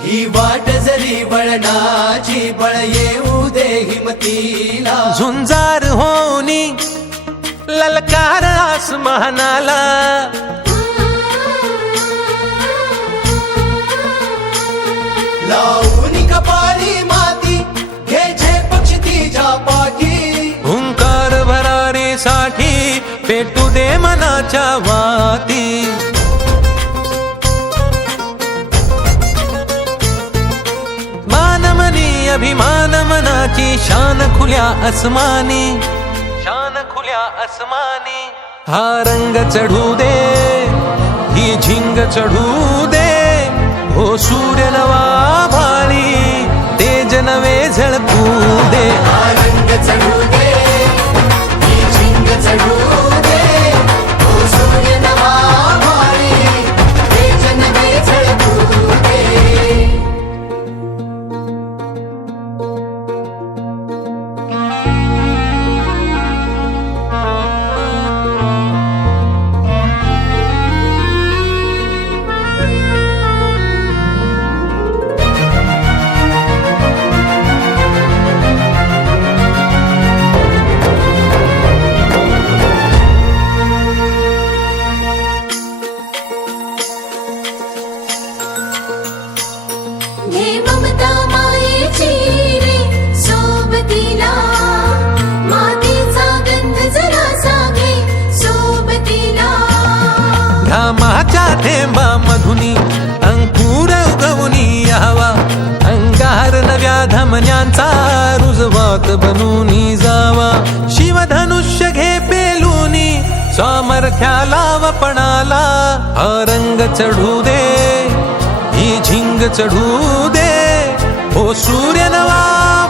ही वाट जरी वळणाची बळ येऊ दे हिमतीला झुंजार होनी ललकार आसमानाला लावून कपाळी माती घे पक्षी तिच्या पाठी हुंकार भरारीसाठी पेटू दे मनाच्या वाती मानमनी अभिमान मनाची शान खुल्या आसमानी शान खुल्या आसमानी हा रंग चढू दे ही झिंग चढू दे हो सूर्य नवा भाळी तेज नवे झळकू दे हा रंग चढू दे ही झिंग चढू दे हो सूर्य नवा भाळी तेज नवे झळकू दे हे ममता मायेची रे सोबतीला मातीचा गंध जरासा घे सोबतीला घामाच्या थेंबा मधुनी अंकुर उगवूनी यावा अंगार नव्या धमन्यांचा रुजवात बनूनी जावा शिवधनुष्य घे पेलूनी सामर्थ्याला वपणाला हा रंग चढू दे ही झिंग चढू दे हो सूर्य नवा